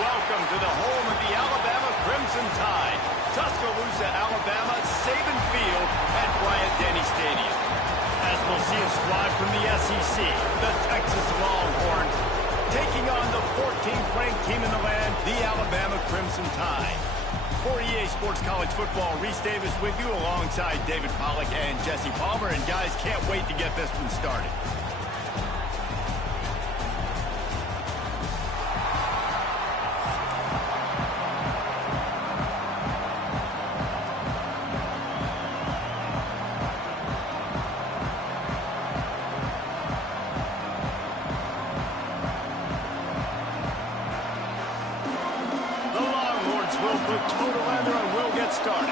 Welcome to the home of the Alabama Crimson Tide, Tuscaloosa, Alabama, Saban Field, at Bryant-Denny Stadium. As we'll see a squad from the SEC, the Texas Longhorns, taking on the 14th ranked team in the land, the Alabama Crimson Tide. For EA Sports College Football, Reese Davis with you alongside David Pollack and Jesse Palmer. And guys, can't wait to get this one started. Will put total under and we'll get started.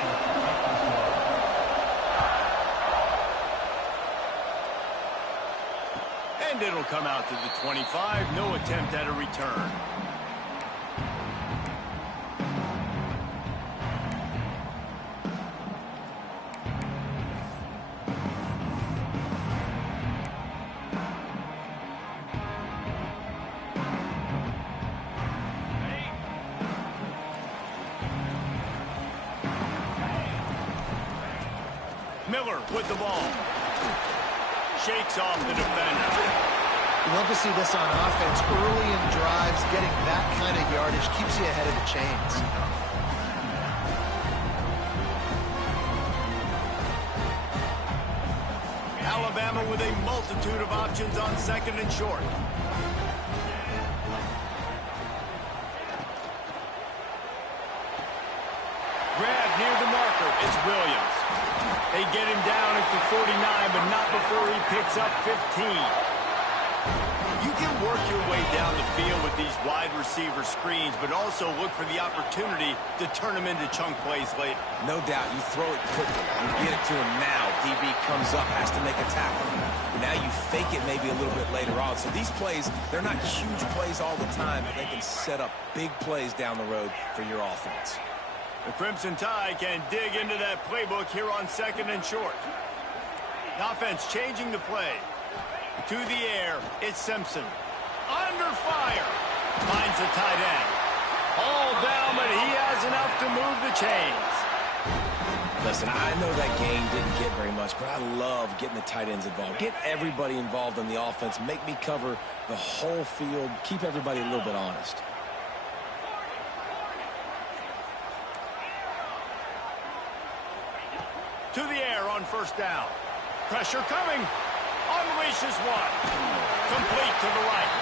And it'll come out to the 25. No attempt at a return. Miller with the ball. Shakes off the defender. You love to see this on offense. Early in drives, getting that kind of yardage keeps you ahead of the chains. Alabama with a multitude of options on second and short. Grab near the marker. It's Williams. They get him down at the 49, but not before he picks up 15. You can work your way down the field with these wide receiver screens, but also look for the opportunity to turn them into chunk plays later. No doubt. You throw it quickly. You get it to him now. DB comes up, has to make a tackle. Now you fake it maybe a little bit later on. So these plays, they're not huge plays all the time, but they can set up big plays down the road for your offense. The Crimson Tide can dig into that playbook here on second and short. The offense changing the play. To the air, it's Simpson. Under fire. Finds the tight end. All down, but he has enough to move the chains. Listen, I know that game didn't get very much, but I love getting the tight ends involved. Get everybody involved in the offense. Make me cover the whole field. Keep everybody a little bit honest. To the air on first down. Pressure coming. Unleashes one. Complete to the right.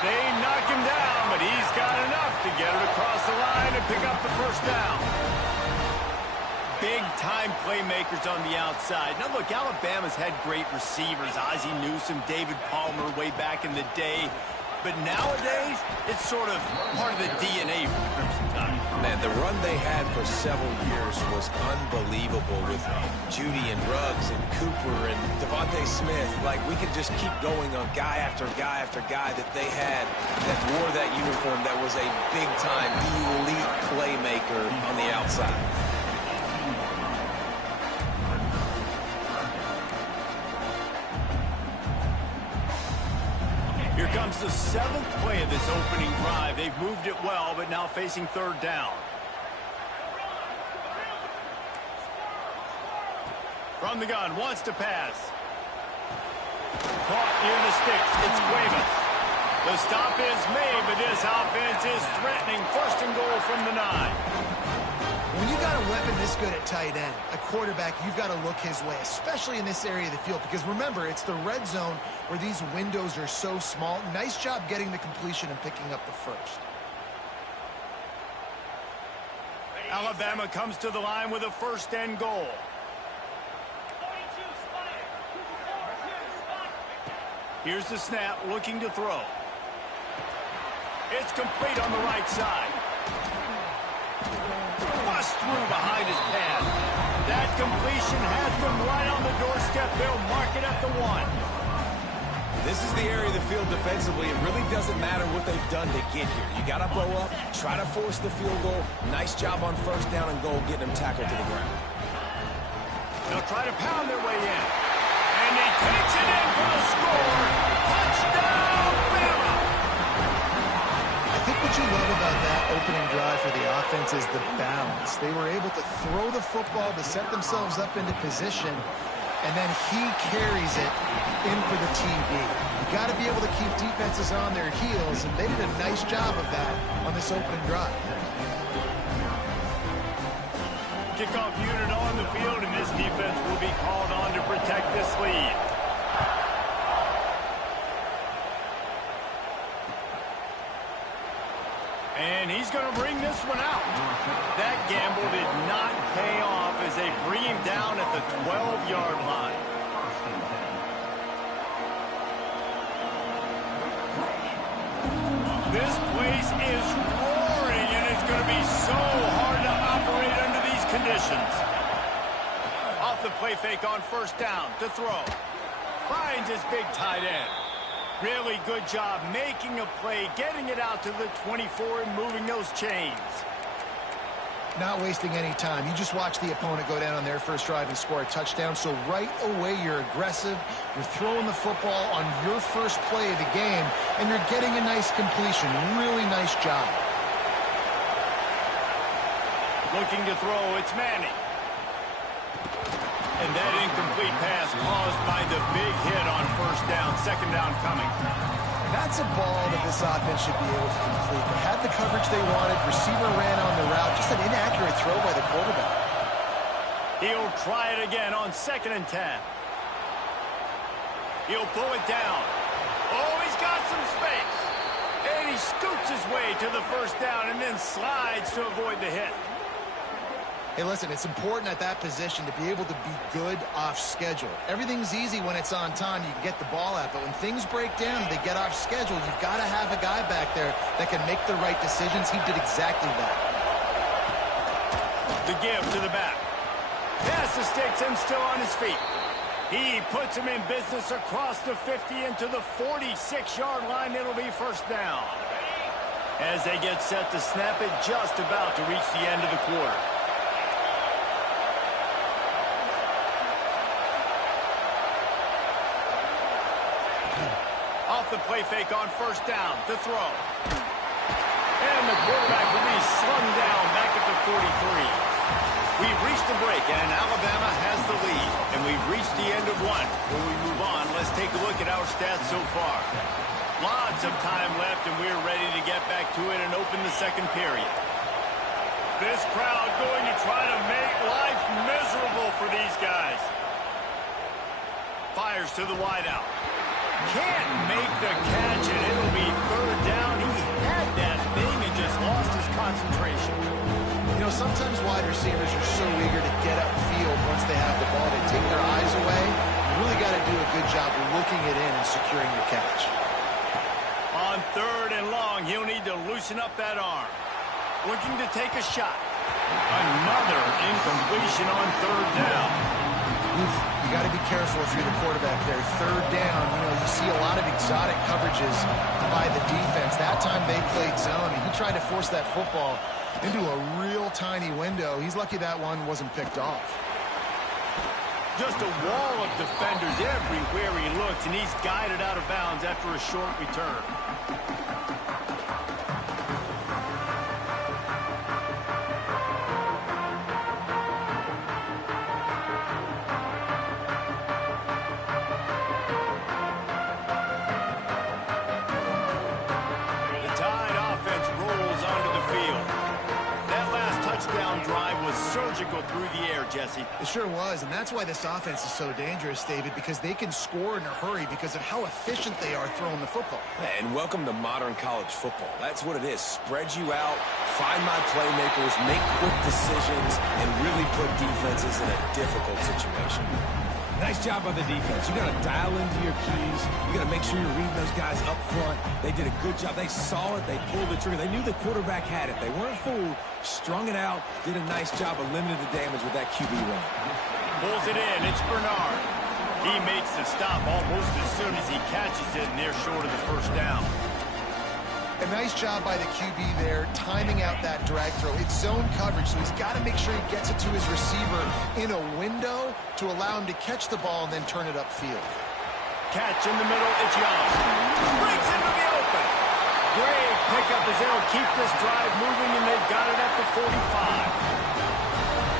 They knock him down, but he's got enough to get it across the line and pick up the first down. Big-time playmakers on the outside. Now, look, Alabama's had great receivers. Ozzie Newsome, David Palmer way back in the day. But nowadays, it's sort of part of the DNA for the Crimson Tide. Man, the run they had for several years was unbelievable with Judy and Ruggs and Cooper and Devontae Smith. Like, we could just keep going on guy after guy after guy that they had that wore that uniform that was a big-time elite playmaker on the outside. Here comes the 7th play of this opening drive. They've moved it well, but now facing third down. From the gun, wants to pass. Caught near the sticks. It's Cuevas. The stop is made, but this offense is threatening. First and goal from the 9. When you got a weapon this good at tight end, a quarterback, you've got to look his way, especially in this area of the field, because remember, it's the red zone where these windows are so small. Nice job getting the completion and picking up the first. Alabama comes to the line with a first and goal. Here's the snap, looking to throw. It's complete on the right side. Bust through behind his pad. That completion has them right on the doorstep. They'll mark it at the 1. This is the area of the field defensively. It really doesn't matter what they've done to get here. You got to bow up, try to force the field goal. Nice job on first down and goal, getting them tackled to the ground. They'll try to pound their way in. And he takes it in for the score. Touchdown, Bama! I think what you love about that opening drive for the offense is the balance. They were able to throw the football to set themselves up into position, and then he carries it in for the TD. You got to be able to keep defenses on their heels, and they did a nice job of that on this opening drive. Kickoff unit on the field, and this defense will be called on to protect this lead. And he's going to bring this one out. That gamble did not pay off as they bring him down at the 12-yard line. This place is roaring, and it's going to be so hard to operate under these conditions. Off the play fake on first down to throw. Finds his big tight end. Really good job making a play, getting it out to the 24 and moving those chains. Not wasting any time. You just watch the opponent go down on their first drive and score a touchdown. So right away, you're aggressive. You're throwing the football on your first play of the game, and you're getting a nice completion. Really nice job. Looking to throw, it's Manning. And that incomplete pass caused by the big hit on first down. Second down coming. That's a ball that this offense should be able to complete. They had the coverage they wanted. Receiver ran on the route. Just an inaccurate throw by the quarterback. He'll try it again on 2nd and 10. He'll pull it down. Oh, he's got some space. And he scoots his way to the first down and then slides to avoid the hit. Hey, listen, it's important at that position to be able to be good off schedule. Everything's easy when it's on time. You can get the ball out. But when things break down and they get off schedule, you've got to have a guy back there that can make the right decisions. He did exactly that. The give to the back. Pass the sticks and still on his feet. He puts him in business across the 50 into the 46-yard line. It'll be first down. As they get set to snap it, just about to reach the end of the quarter. Off the play fake on first down to throw. And the quarterback will be slung down back at the 43. We've reached the break, and Alabama has the lead. And we've reached the end of one. Before we move on, let's take a look at our stats so far. Lots of time left, and we're ready to get back to it and open the second period. This crowd going to try to make life miserable for these guys. Fires to the wideout. Can't make the catch, and it'll be third down. He had that thing and just lost his concentration. You know, sometimes wide receivers are so eager to get upfield once they have the ball. They take their eyes away. You really got to do a good job looking it in and securing the catch. On 3rd and long, he'll need to loosen up that arm. Looking to take a shot. Another incompletion on 3rd down. You got to be careful if you're the quarterback there. 3rd down, you know, you see a lot of exotic coverages by the defense. That time they played zone, and he tried to force that football into a real tiny window. He's lucky that one wasn't picked off. Just a wall of defenders everywhere he looks, and he's guided out of bounds after a short return. Surgical through the air, Jesse. It sure was, and that's why this offense is so dangerous, David, because they can score in a hurry because of how efficient they are throwing the football. And welcome to modern college football. That's what it is. Spread you out, find my playmakers, make quick decisions, and really put defenses in a difficult situation. Nice job by the defense. You got to dial into your keys. You got to make sure you're reading those guys up front. They did a good job. They saw it. They pulled the trigger. They knew the quarterback had it. They weren't fooled. Strung it out. Did a nice job of limiting the damage with that QB run. Pulls it in. It's Bernard. He makes the stop almost as soon as he catches it, and they're short of the first down. A nice job by the QB there, timing out that drag throw. It's zone coverage, so he's got to make sure he gets it to his receiver in a window to allow him to catch the ball and then turn it upfield. Catch in the middle, it's Young. Breaks into the open. Great pickup as they'll keep this drive moving, and they've got it at the 45.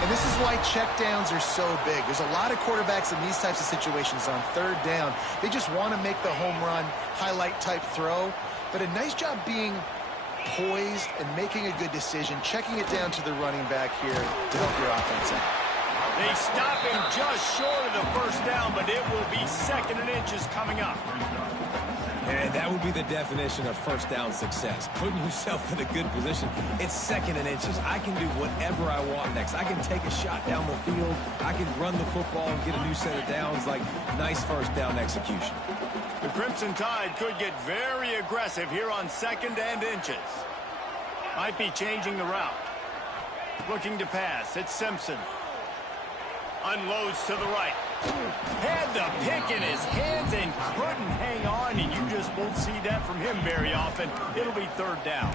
And this is why checkdowns are so big. There's a lot of quarterbacks in these types of situations on third down. They just want to make the home run, highlight type throw. But a nice job being poised and making a good decision, checking it down to the running back here to help your offense out. They stop him just short of the first down, but it will be 2nd and inches coming up. And that would be the definition of first down success. Putting yourself in a good position. It's 2nd and inches. I can do whatever I want next. I can take a shot down the field. I can run the football and get a new set of downs. Like, nice first down execution. The Crimson Tide could get very aggressive here on 2nd and inches. Might be changing the route. Looking to pass. It's Simpson. Unloads to the right. Had the pick in his hands and couldn't hang on, and you just won't see that from him very often. It'll be 3rd down.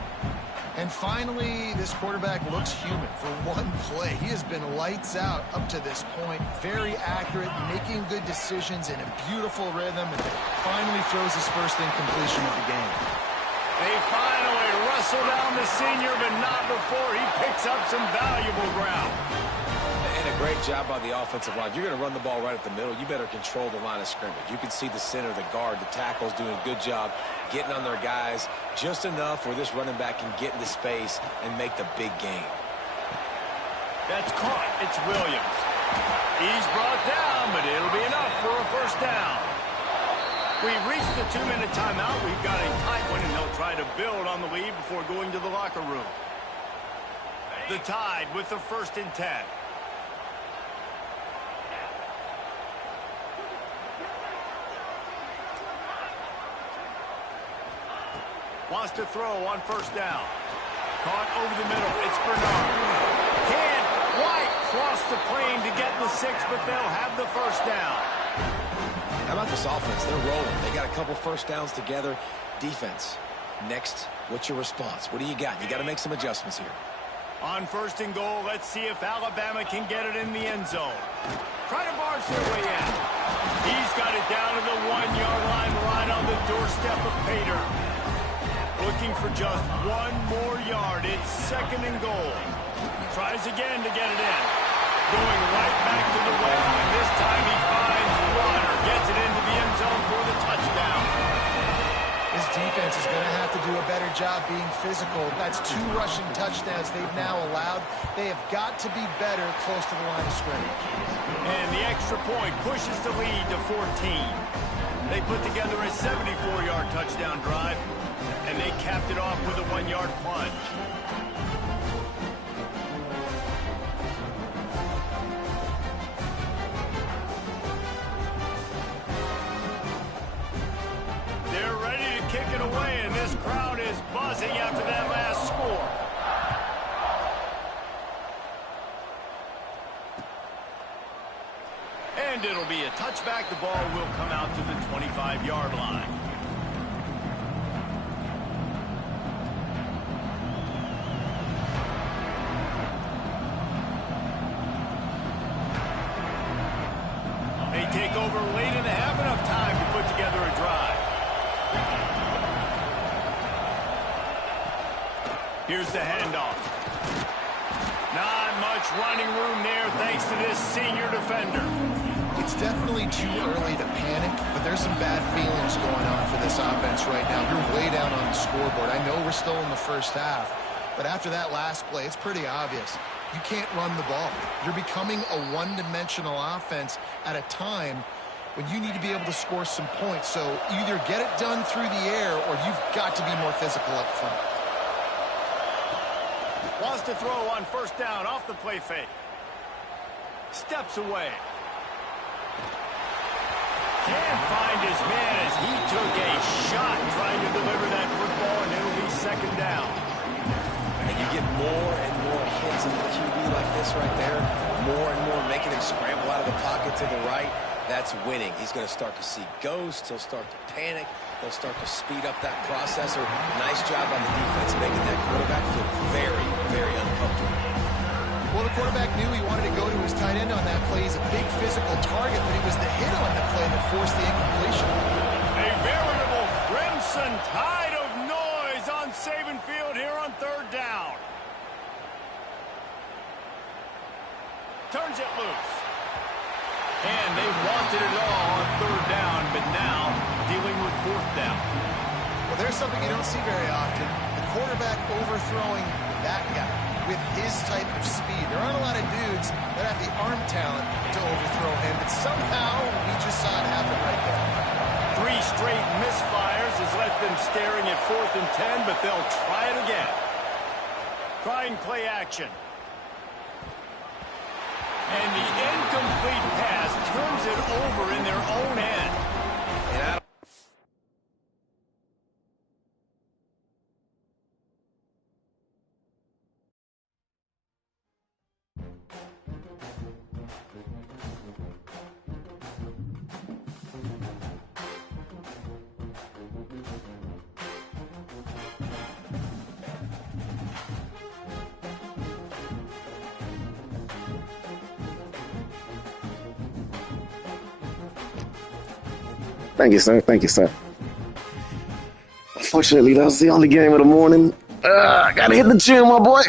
And finally, this quarterback looks human for one play. He has been lights out up to this point. Very accurate, making good decisions in a beautiful rhythm, and finally throws his first incompletion of the game. They finally wrestle down the senior, but not before he picks up some valuable ground. And a great job by the offensive line. You're going to run the ball right at the middle. You better control the line of scrimmage. You can see the center, the guard, the tackles doing a good job getting on their guys just enough where this running back can get into space and make the big game. That's caught. It's Williams. He's brought down, but it'll be enough for a first down. We've reached the 2-minute timeout. We've got a tight one, and they'll try to build on the lead before going to the locker room. The Tide with the 1st and 10. Wants to throw on first down. Caught over the middle. It's Bernard. Can't quite cross the plane to get the 6, but they'll have the first down. How about this offense? They're rolling. They got a couple first downs together. Defense. Next, what's your response? What do you got? You got to make some adjustments here. On 1st and goal, let's see if Alabama can get it in the end zone. Try to barge their way in. He's got it down to the 1-yard line, right on the doorstep of Pater. Looking for just 1 more yard. It's 2nd and goal. Tries again to get it in. Going right back to the well, and this time he finds water. Gets it into the end zone for the touchdown. This defense is going to have to do a better job being physical. That's 2 rushing touchdowns they've now allowed. They have got to be better close to the line of scrimmage. And the extra point pushes the lead to 14. They put together a 74-yard touchdown drive, and they capped it off with a 1-yard plunge. They're ready to kick it away, and this crowd is buzzing after that last score. And it'll be a touchback. The ball will come out to the 25-yard line. They take over late in the half, enough time to put together a drive. Here's the handoff. Not much running room there thanks to this senior defender. It's definitely too early to panic, but there's some bad feelings going on for this offense right now. You're way down on the scoreboard. I know we're still in the first half, but after that last play, it's pretty obvious. You can't run the ball. You're becoming a one-dimensional offense at a time when you need to be able to score some points. So either get it done through the air or you've got to be more physical up front. Wants to throw on first down off the play fake. Steps away. Can't find his man as he took a shot trying to deliver that football, and it'll be second down. And you get more and more hits in the QB like this right there, more and more making him scramble out of the pocket to the right. That's winning. He's going to start to see ghosts. He'll start to panic. He'll start to speed up that processor. Nice job on the defense making that quarterback feel very, very uncomfortable. Well, the quarterback knew he wanted to go to his tight end on that play. He's a big physical target, but it was the hit on the play that forced the incompletion. A veritable crimson tide of noise on Saban Field here on third down. Turns it loose. And they wanted it all on third down, but now dealing with fourth down. Well, there's something you don't see very often. The quarterback overthrowing that guy with his type of speed. There aren't a lot of dudes that have the arm talent to overthrow him, but somehow we just saw it happen right there. 3 straight misfires has left them staring at 4th and 10, but they'll try it again. Trying play action. And the incomplete pass turns it over in their own end. And Thank you, sir. Thank you, sir. Unfortunately, that was the only game of the morning. I gotta hit the gym, my boy.